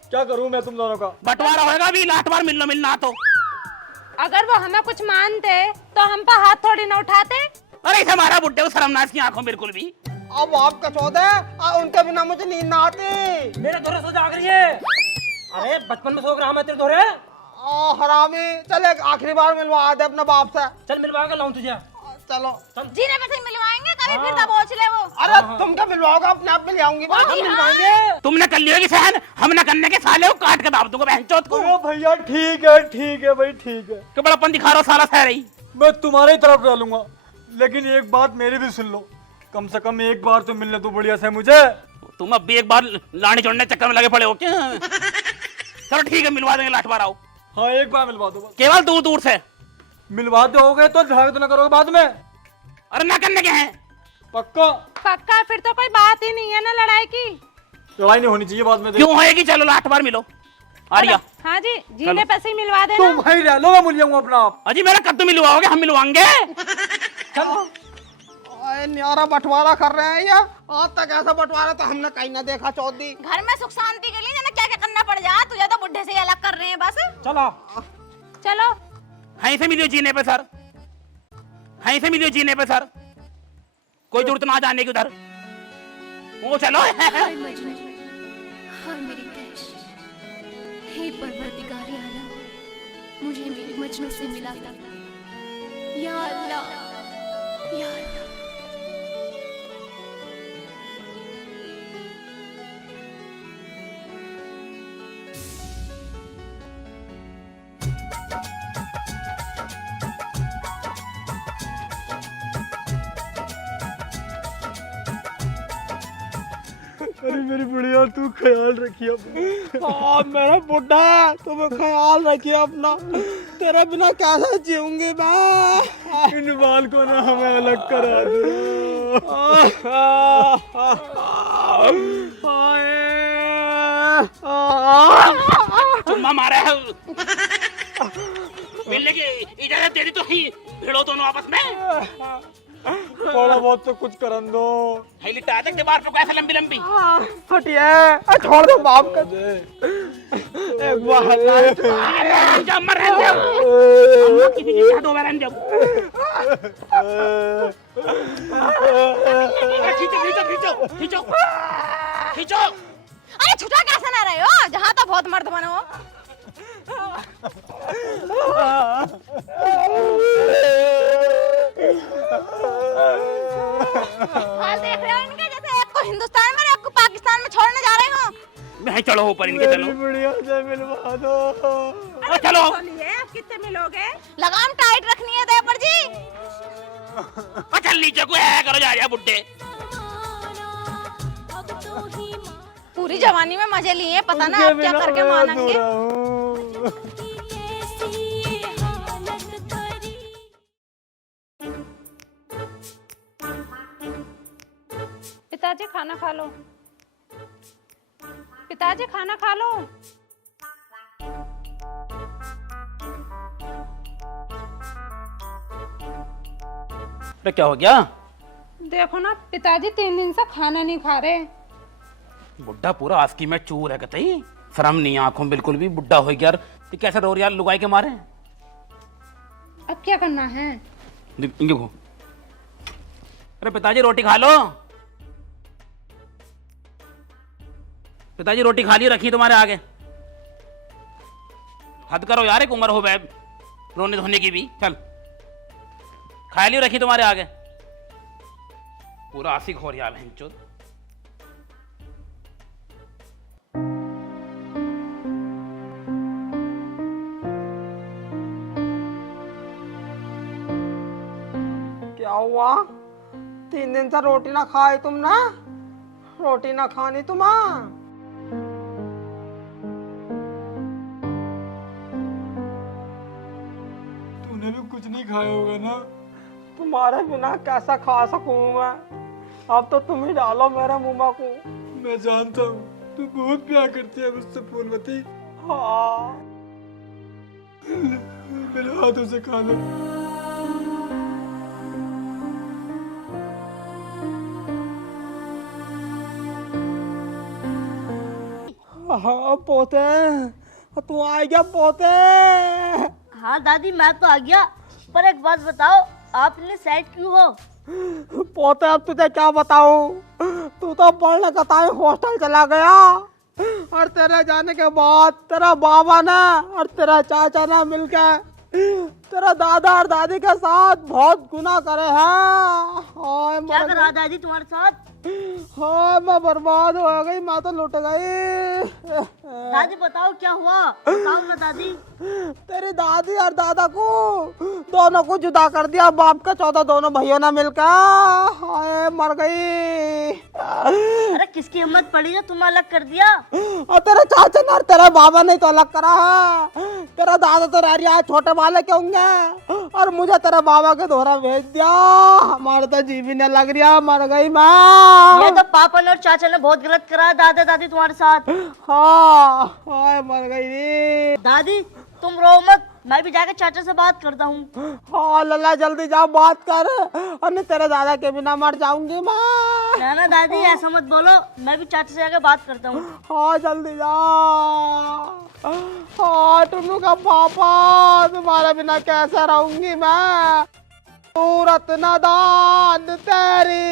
क्या करूं मैं तुम दोनों का? बंटवारा होएगा भी, लास्ट बार मिलना तो। अगर वो हमें कुछ मानते तो हम पे हाथ थोड़ी ना उठाते। अरे इसे हमारा बुड्ढे को शर्म ना इसकी आंखों बिल्कुल भी। अब आपका चौदह, उनके बिना मुझे नींद ना आती। मेरे धोरे सो जाग रही है। अरे बचपन में सो रहा मैं तेरे धोरे। हरामी, चल एक आखिरी बार मिलवा दे अपने बाप से। चल मिलवा के लाऊं तुझे। चलो जीने पे से मिलवाएंगे, कभी फिर दबोच ले वो। अरे तुम क्या मिलवाओगे, अपने आप मिल आऊंगी ना। मिलवाएंगे। तुमने कर लियोगी सहन, हम ना करने के साले को काट के दाब दूंगा बहन चोद को। अरे भैया ठीक है भाई ठीक है। कि बड़ापन दिखा रहा साला सह रही। मैं तुम्हारी तरफ डालूंगा, लेकिन एक बात मेरी भी सुन लो, कम से कम एक बार तो मिलने तो बढ़िया से मुझे। तुम अब भी एक बार लाने चढ़ने चक्कर में लगे पड़े हो क्या? चलो ठीक है, मिलवा देंगे, लास्ट बार आओ। हाँ एक बार मिलवा दो बस। केवल दूर दूर से। मिलवा दोगे तो झाग तो ना करोगे बाद में? अरे ना करने के हैं पक्का? पक्का, फिर तो कोई बात ही नहीं है ना लड़ाई की। लड़ाई नहीं होनी चाहिए बाद में। क्यों होएगी? चलो लास्ट बार मिलो। आर्या हाँ जी, जीने पे से ही मिलवा देना। तुम भाई रह लो, मैं मिल जाऊंगा अपना आप। अजी मेरा कब तुम मिलवाओगे? हम मिलवाएंगे। न्यारा बंटवारा कर रहे हैं ये। आज तक ऐसा बंटवारा तो हमने कहीं ना देखा चौधरी। घर में सुख शांति के लिए जाने क्या क्या करना पड़ जा, तुझे तो बुढ़े से ही अलग कर रहे हैं बस। चलो यहीं से मिलियो जीने पे सर, यहीं से मिलियो जीने पे सर, कोई जरूरत ना जाने की उधर। वो चलो। हाय मजनू, हाय मेरी कैश, हे परवरदिगार आलम, मुझे मेरे मजनू से मिला दे। या अल्लाह, या अल्लाह। अरे मेरी बुढ़िया, तू ख्याल रखिए अपना। मेरा बुड्ढा, तुम ख्याल रखिए अपना। तेरे बिना कैसे जीऊंगी मैं? इन बाल को ना हमें अलग करा दो। चुम्मा मारा है। मिलने की इजाजत दे दी तो ही भिड़ो दोनों आपस में। थोड़ा बहुत तो कुछ करन दो। हेली टाटक के बार पे कैसे लंबी लंबी हटिए, छोड़ दो बाप का। एक बार जब मर रहे थे अम्मा किसी की क्या दो बार जब खींचो खींचो खींचो खींचो खींचो। अरे छुटा कैसे ना रहे हो, जहाँ तो बहुत मर्द बनो। हाल देख रहे हो इनके, जैसे एक को हिंदुस्तान में एक को पाकिस्तान में छोड़ने जा रहे हो। नहीं चलो ऊपर इनके चलो। बुढ़िया से मिलवा दो। अरे चलो। कितने मिलोगे? लगाम टाइट रखनी है देवर जी। चल नीचे को है करो जा रहा बुड्ढे। पूरी जवानी में मजे लिए, पता ना आप क्या करके मानेंगे। खाना खा लो। पिताजी खाना खा लो। अरे क्या हो गया? देखो ना पिताजी 3 दिन से खाना नहीं खा रहे। बुड्ढा पूरा आस्की में चूर है कतई, शर्म नहीं है आंखों में बिल्कुल भी। बुड्ढा हो गया यार, ये कैसे रो रही यार लुगाई के मारे। अब क्या करना है? देखो, अरे पिताजी रोटी खा लो। पिताजी रोटी खा ली, रखी तुम्हारे आगे। हद करो यार, एक उम्र हो गए रोने धोने की भी। चल खा ली, रखी तुम्हारे आगे। पूरा आशिक हो रहा है चोद। क्या हुआ? 3 दिन से रोटी ना खाए तुम ना? रोटी ना खानी तुम? तूने भी कुछ नहीं खाया होगा ना? तुम्हारे बिना कैसा खा सकूं मैं? अब तो तुम ही डालो मेरे मुंह को। मैं जानता हूँ तू बहुत प्यार करती है मुझसे फूलमती। हाँ, मेरे हाथों से खा ले। हाँ पोते, तू आ गया पोते। हाँ दादी मैं तो आ गया, पर एक बात बताओ, आप इतने सैड क्यों हो? पोते अब तुझे क्या बताऊं, तू तो पढ़ने का टाइम हॉस्टल चला गया, और तेरे जाने के बाद तेरा बाबा ना और तेरा चाचा ना मिलकर तेरा दादा और दादी के साथ बहुत गुनाह करे हैं। क्या करा दादी तुम्हारे साथ? हाँ मैं बर्बाद हो गई, मैं तो लुट गई। दादी बताओ क्या हुआ, बताओ ना दादी। तेरी दादी और दादा को दोनों को जुदा कर दिया, बाप का 14 दोनों भाइयों ने मिलकर। हाय मर गई। अरे किसकी हिम्मत पड़ी जो तुम अलग कर दिया? और तेरे चाचा ने और तेरे बाबा ने तो अलग करा है। तेरा दादा तो रह रहा है छोटे वाले के होंगे, और मुझे तेरे बाबा के दोहरा भेज दिया। हमारे तो जीवी ने लग रहा, मर गई मैं। ये तो पापा ने और चाचा ने बहुत गलत करा दादा दादी तुम्हारे साथ। हाँ हाय मर गई। दादी तुम रो मत, मैं भी जाकर चाचा से बात करता हूँ। हाँ लल्ला जल्दी जाओ बात कर, और नहीं तेरे दादा के बिना मर जाऊंगी मैं। ना ना दादी ऐसा मत बोलो, मैं भी चाचा से जाकर बात करता हूँ। हाँ जल्दी जाओ। हाँ टुन्नू का पापा, तुम्हारे बिना कैसे रहूंगी मैं। सूरत नादान तेरी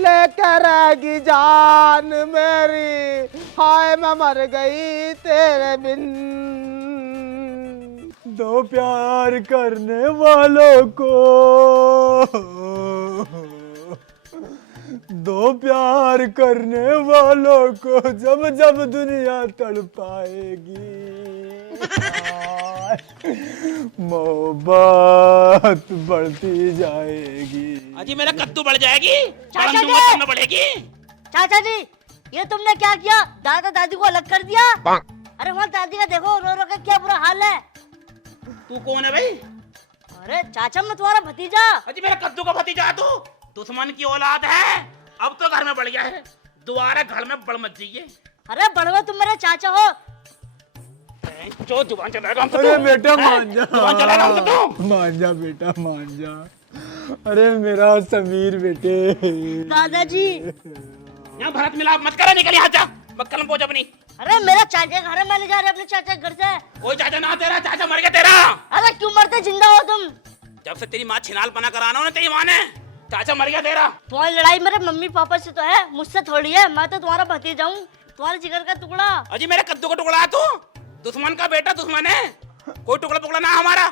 लेकर रहेगी जान मेरी, हाय मैं मर गई तेरे बिन। दो प्यार करने वालों को, दो प्यार करने वालों को जब जब दुनिया तड़पाएगी, मोहब्बत बढ़ती जाएगी। अजी मेरा कद्दू बढ़ जाएगी, चाचा जी! करना पड़ेगी। चाचा जी ये तुमने क्या किया, दादा दादी को अलग कर दिया। अरे वहाँ दादी का देखो रो रो के क्या बुरा हाल है। तू कौन है भाई? अरे चाचा मैं तुम्हारा भतीजा। अजी मेरा कद्दू का भतीजा तू, दुश्मन की औलाद है। अब तो घर में बढ़ गया है, दोबारा घर में बढ़ मत जाइए। अरे बड़वा तुम मेरे चाचा हो। जो जुबान चलाएगा हम तो अरे तू। बेटा मान जा, जुबान चलाएगा हम तो तू। मान जा बेटा मान जा। अरे मेरा समीर बेटे। दादाजी यहाँ भरत मिलाप मत करा, निकल यहाँ जा, मक्कल में पहुंच अपनी। अरे मेरा चाचा घर है, मैं ले जा रहे अपने चाचा के घर से। कोई चाचा ना तेरा, चाचा मर गया तेरा। अरे क्यों मरते, जिंदा हो तुम। जब से तेरी माँ छिनाल पना कराना हो ना तेरी माँ ने, चाचा मर गया तेरा। तुम्हारी लड़ाई मेरे मम्मी पापा से तो है, मुझसे थोड़ी है। मैं तो तुम्हारा भतीजा हूँ, तुम्हारे जिगर का टुकड़ा। अजी मेरे कद्दू का टुकड़ा है तू, दुश्मन का बेटा दुश्मन है। कोई टुकड़ा टुकड़ा ना हमारा।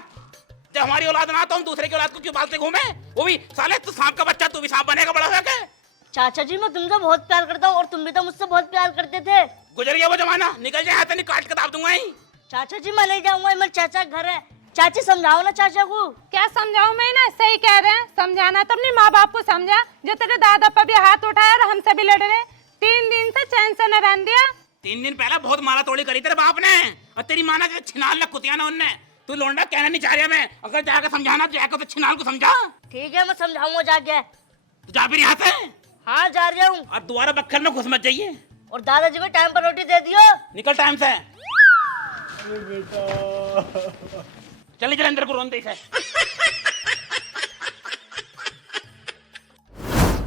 जब हमारी औलाद ना तो हम दूसरे की औलाद को क्यों पालते घूमे? वो भी साले तू सांप का बच्चा, तू भी सांप बनेगा बड़ा होके। चाचा जी मैं तुमसे बहुत प्यार करता हूँ, और तुम भी तो मुझसे बहुत प्यार करते थे। गुजर गया वो जमाना, निकल जाए यहाँ से, नहीं काट के दाब दूंगा ही। चाचा जी मैं ले जाऊंगा, मेरे चाचा का घर है। चाची समझाओ ना चाचा को। क्या समझाऊं मैं ना, सही कह रहे हैं। समझाना तो अपने माँ बाप को समझा, जो तेरे दादा पर भी हाथ उठाया और हमसे भी लड़ रहे। 3 दिन से चैन से न रहने दिया। 3 दिन पहले बहुत मारा तोड़ी करी तेरे बाप ने, और तेरी माँ ने छिनाल ने कुतिया ना उनने। तू लोंडा कहना नहीं चाह रहा मैं, अगर जाकर समझाना तो जाकर तो छिनाल को समझा। ठीक है मैं समझाऊंगा जाके। तू जा फिर यहाँ से। हाँ जा रहा हूँ। और दोबारा बक्खर में घुस मत जाइए। और दादाजी को टाइम पर रोटी दे दियो। निकल टाइम से। चलिए चल अंदर को रोन दे इसे।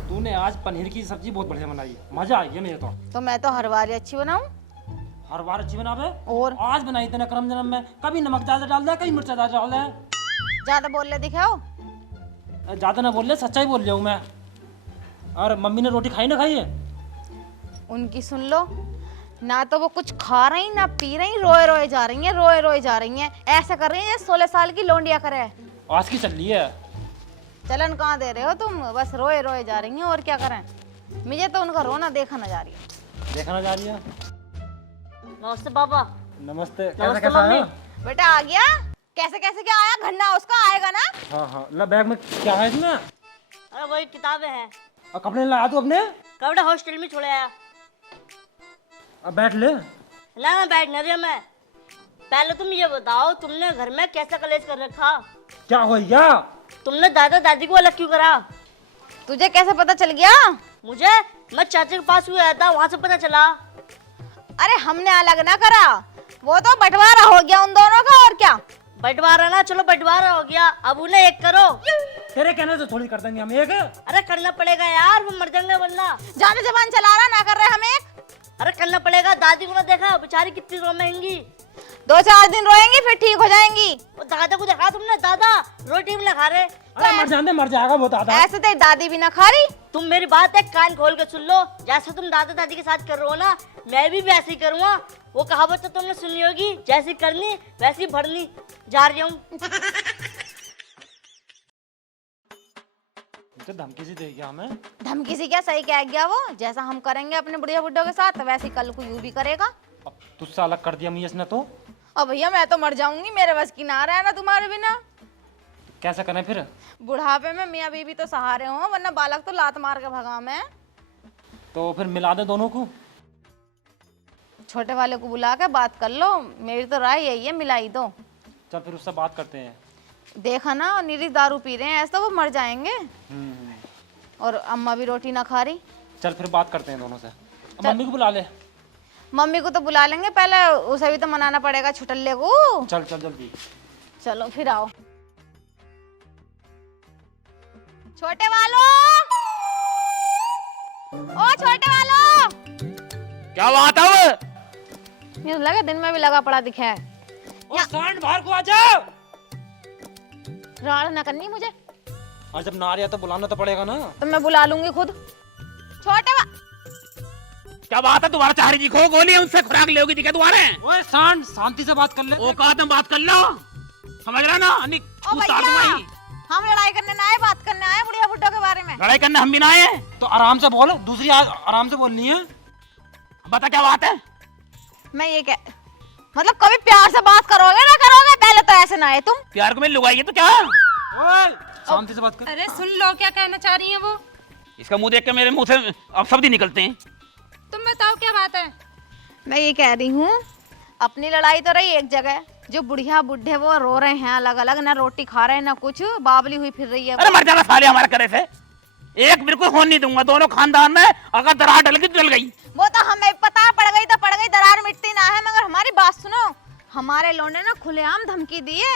तूने आज पनीर की सब्जी बहुत बढ़िया बनाई है, मजा आई है मुझे तो मैं तो हर बार ही अच्छी बनाऊं। हर बार अच्छी बनावे। और आज बनाई तेने करम जन्म में, कभी नमक ज्यादा डाल दे, कभी मिर्चा ज्यादा डाल दे। ज्यादा बोल ले दिखाओ। ज्यादा ना बोल ले, सच्चाई बोल रहा हूँ मैं। और मम्मी ने रोटी खाई ना खाई है? उनकी सुन लो ना, तो वो कुछ खा रही ना पी रही, रोए रोए जा रही हैं, रोए रोए जा रही हैं। ऐसा कर रही है 16 साल की लोंडिया करे। आज की चल रही है। चलन कहाँ दे रहे हो तुम, बस रोए रोए जा रही हैं। और क्या करें, मुझे तो उनका रोना देखा ना जा रही है। देखना जा रही है। नमस्ते पापा। नमस्ते। नमस्ते कैसा मम्मी। आया? बेटा आ गया। कैसे कैसे क्या आया, घन्ना उसका आएगा ना। हाँ हाँ, ला बैग में क्या है इसमें? अरे वही किताबें हैं। और कपड़े लाया तू अपने? कपड़े हॉस्टल में छोड़े आया। अब बैठ ले। ना मैं बैठ नहीं रहा मैं। पहले तुम ये बताओ, तुमने घर में कैसा कलेश कर रखा? क्या हो गया? तुमने दादा दादी को अलग क्यों करा? तुझे कैसे पता चल गया? मुझे, मैं चाचा के पास हुआ था, वहाँ से पता चला। अरे हमने अलग ना करा, वो तो बंटवारा हो गया उन दोनों का। और क्या बंटवारा ना, चलो बंटवारा हो गया, अब उन्हें एक करो। तेरे कहने से थोड़ी कर देंगे हम एक। अरे करना पड़ेगा यार, वो मर जाएंगे वरना। जाने जबान चला रहा, ना कर रहे हम एक। अरे करना पड़ेगा, दादी को ना देखा बेचारी कितनी रोएंगी। 2-4 दिन रोएंगी फिर ठीक हो जाएंगी। वो दादा को देखा तुमने? दादा रोटी भी ना खा रहे। अरे मर जाने, मर जाएगा वो दादा। ऐसे तेरी दादी भी ना खा रही। तुम मेरी बात एक कान खोल के सुन लो, जैसे तुम दादा दादी के साथ कर रहे हो ना, मैं भी वैसे ही करूँगा। वो कहावत तो तुमने सुनी होगी, जैसी करनी वैसी भरनी। जा रही हूँ। तो धमकी सी दे गया हमें। धमकी सी क्या, सही कह गया वो। जैसा हम करेंगे अपने बुढ़िया बुड्ढों के साथ, वैसे कल को यू भी करेगा। अब तुझसे अलग कर दिया मियाँ ने तो। अब भैया मैं तो मर जाऊंगी, मेरे बस की ना रहना तुम्हारे बिना। कैसे करें फिर? बुढ़ापे में मियाँ बीबी तो सहारे हो, वरना बालक तो लात मार के भगा मैं। तो फिर मिला दे दोनों को। छोटे वाले को बुला के बात कर लो, मेरी तो राय यही है, मिलाई दो। चल फिर उससे बात करते हैं। देखा ना, निरी दारू पी रहे हैं, ऐसा तो वो मर जाएंगे। और अम्मा भी रोटी ना खा रही। चल फिर बात करते हैं दोनों से। अब मम्मी को बुला ले। मम्मी को तो बुला लेंगे, पहले उसे भी तो मनाना पड़ेगा छुटल्ले को। चल चल जल्दी। चलो फिर आओ। छोटे वालों, ओ छोटे वालों, क्या बात है? ये लगा दिन में भी लगा पड़ा दिखा है। ओ सांड बाहर को आ जाओ। राड़ ना करनी मुझे। और जब ना आ रहा तो बुलाना तो पड़ेगा ना। तो मैं बुला लूंगी खुद। छोटे क्या बात है? तुम्हारा चारी जी खो गोली है, उनसे खुराक लेगी दिखे तुम्हारे। ओए सांड, शांति से बात कर ले। वो कहा तुम बात कर लो, समझ रहा ना? ओ भैया, हम लड़ाई करने ना आए, बात करने आए बुढ़िया बुड्ढों के बारे में। लड़ाई करने हम भी ना आए। तो आराम से बोल, दूसरी आराम से बोलनी है। बता क्या बात है? मैं ये क्या, मतलब कभी प्यार से बात करोगे ना करोगे? पहले तो ऐसे ना आए तुम। प्यार को मैं लुगाई है तो क्या? ओए शांति से बात कर। अरे सुन लो क्या कहना चाह रही है वो। इसका मुंह देख के मेरे मुंह से अब शब्द ही निकलते हैं। तुम बताओ क्या बात है। मैं ये कह रही हूँ, अपनी लड़ाई तो रही एक जगह, जो बुढ़िया बुढ़े वो रो रहे हैं अलग अलग, ना रोटी खा रहे हैं ना कुछ, बावली हुई फिर रही है। अरे मर जाना साले हमारे करे से। एक बिल्कुल होने नहीं दूंगा, दोनों खानदान में अगर दरार डल गई तो डल गई। वो तो हमें पता, पड़ गई तो पड़ गई, दरार मिटती ना है। मगर हमारी बात सुनो, हमारे लोने ना खुलेआम धमकी दी है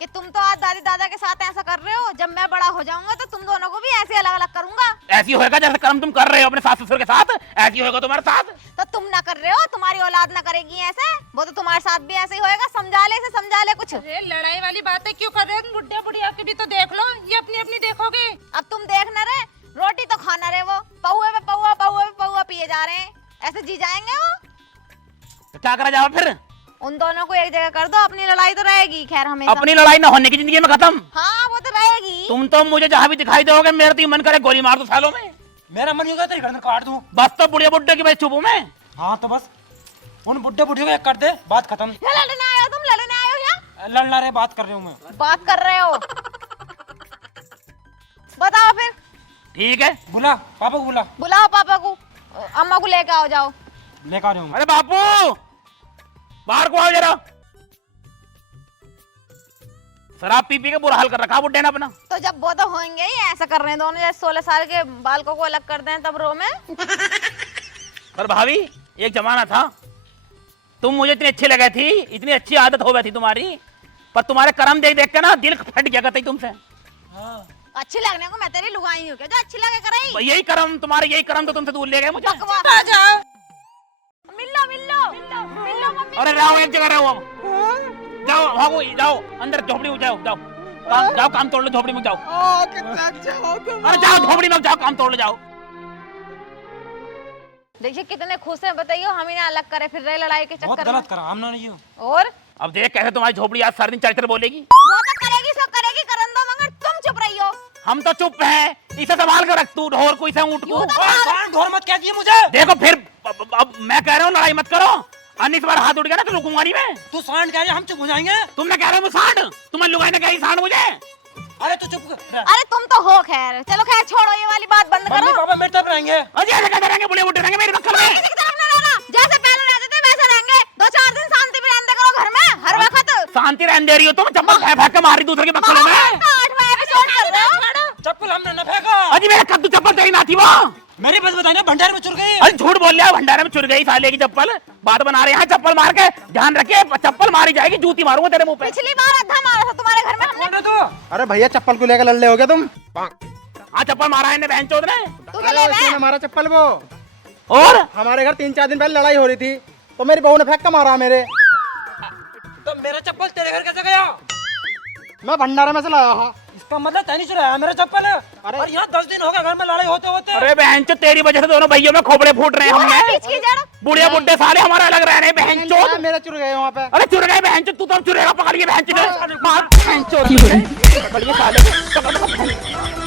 कि तुम तो आज दादी दादा के साथ ऐसा कर रहे हो, जब मैं बड़ा हो जाऊंगा तो तुम दोनों को भी ऐसे अलग अलग करूंगा। ऐसी होएगा जैसे कर्म तुम कर रहे हो अपने सास ससुर के साथ, ऐसी होएगा तुम्हारे साथ। तो तुम ना कर रहे हो, तुम्हारी औलाद ना करेगी ऐसे, वो तो तुम्हारे साथ भी ऐसे ही होएगा। समझा ले, इसे समझा ले कुछ। अरे लड़ाई वाली बातें क्यों कर रहे हो? बुढ़िया बुढ़िया की भी तो देख लो, ये अपनी अपनी देखोगे। अब तुम देख ना रहे, रोटी तो खाना रहे, वो पहुए पे पहुआ, पहुए पे पहुआ पिए जा रहे हैं, ऐसे जी जाएंगे वो। तो क्या करा जाओ फिर? उन दोनों को एक जगह कर दो, अपनी लड़ाई तो रहेगी खैर हमें। अपनी लड़ाई न होने की जिंदगी में खत्म। हाँ वो तो रहेगी। तुम तो मुझे जहाँ भी दिखाई दोगे मेरा तो मन करे गोली मार दो सालों में। मेरा मन होगा तेरी गर्दन काट दूं। बस तो बुढ़िया बुड्ढे की भाई चुप हूं मैं। हाँ तो बस उन बुड्ढे बुढ़ियों को एक कर दे, बात खत्म। लड़ने आए हो तुम, लड़ने आए हो या लड़ ला रहे, बात कर रही हूँ मैं। बात कर रहे हो? बताओ फिर। ठीक है, बुला पापा को, बुला। बुलाओ पापा को, अम्मा को लेके आओ, जाओ। लेकर आ रही हूँ। अरे बापू बाहर को आओ जरा। शराब पी पी के बुरा हाल कर रखा बुड्ढे ने अपना। तो जब वो तो होंगे ही ऐसा कर रहे हैं दोनों, जैसे 16 साल के बालकों को अलग कर दें तब रो में। पर भाभी एक जमाना था, तुम मुझे इतनी अच्छी लगे थी, इतनी अच्छी आदत हो गई थी तुम्हारी, पर तुम्हारे कर्म देख देख के ना दिल फट गया करता तुमसे। हाँ। अच्छी लगने को मैं तेरी लुगाई हूँ क्या जो अच्छी लगे कराई? यही कर्म तुम्हारे, यही कर्म तो तुमसे दूर ले गए मुझे। आ जाओ, मिलो मिलो मिलो मिलो मम्मी। अरे रहो एक जगह रहो, जाओ भागो, जाओ अंदर झोपड़ी में जाओ, जाओ जाओ काम तोड़ लो, झोपड़ी में जाओ। कितना अच्छा हो तुम। अरे जाओ झोपड़ी में जाओ, काम तोड़ लो जाओ। देखिए कितने खुश हैं, बताइए हम ही ना अलग करे फिर रहे लड़ाई के बहुत चक्कर में। गलत करा हमने नहीं हो। और अब देख कैसे तुम्हारी झोपड़ी आज सारा दिन चरित्र बोलेगी। वो तो करेगी, सब करेगी, करन दो, मगर तुम चुप रही हो। हम तो चुप हैं, इसे संभाल कर रख तू, ढोर को इसे ऊँट को। ढोर मत कह दिए मुझे। देखो फिर अब मैं कह रहा हूँ लड़ाई मत करो, अन्य इस बार हाथ उठ गया ना तो रुकूंगा नहीं मैं। तू सांड कह रही है, हम चुप हो जाएंगे। तुमने कह रहे हो सांड, तुम्हारे लुगाई ने कही सांड मुझे। अरे तू चुप कर। अरे तुम तो हो खैर, चलो खैर छोड़ो ये वाली बात बंद मम्मी करो। पापा मेरे तरफ रहेंगे। अजय ऐसे कहते रहेंगे, बुढ़े बुढ़े रहेंगे मेरे मक्खन में। किसी की तरफ न रहना, जैसे पहले रहते थे वैसे रहेंगे। 2-4 दिन शांति भी रहने करो घर में, हर वक्त शांति रहने दे रही हो तुम, चप्पल फेंक फेंक के मारी दूसरे के मक्खन में। 8वां एपिसोड कर रहे हो। चप्पल हमने न फेंका। अजी मेरे कद्दू चप्पल तेरी ना थी वो। मेरी बस बताइए ना, भंडार में चुर गई। अरे झूठ बोल लिया, भंडारे में चुर गई साले की चप्पल। बात बना रहे हैं चप्पल मार के, ध्यान रखिए चप्पल मारी जाएगी, जूती मारूंगा तेरे मुंह पे। पिछली बार अद्धा मारा था तुम्हारे घर में हमने। कौन है तू? अरे भैया चप्पल को लेकर लड़ हो गया तुम। हाँ चप्पल मारा है बहन चोद ने। तू क्या ले रहा है? हमारा चप्पल वो और हमारे घर 3-4 दिन पहले लड़ाई हो रही थी तो मेरी बहू ने फेंक कर मारा मेरे। तो मेरा चप्पल तेरे घर कैसे गया? मैं भंडारे में से लाया था। इसका मतलब तैनी चुराया मेरा चप्पल। और यहाँ 10 दिन हो गए घर में लड़ाई होते होते। अरे बहन चोद तेरी वजह से दोनों भाइयों में खोपड़े फूट रहे हैं वो है हमने। बीच की जड़। बुढ़िया बुड्ढे साले हमारा अलग रह रहे हैं बहन चोद। मेरे चुर गए वहाँ पे। अरे चुर गए बहन चोद, तू तो चुरेगा, पकड़ के बहन चोद मार बहन चोद। पकड़ के साले को, पकड़ के बहन।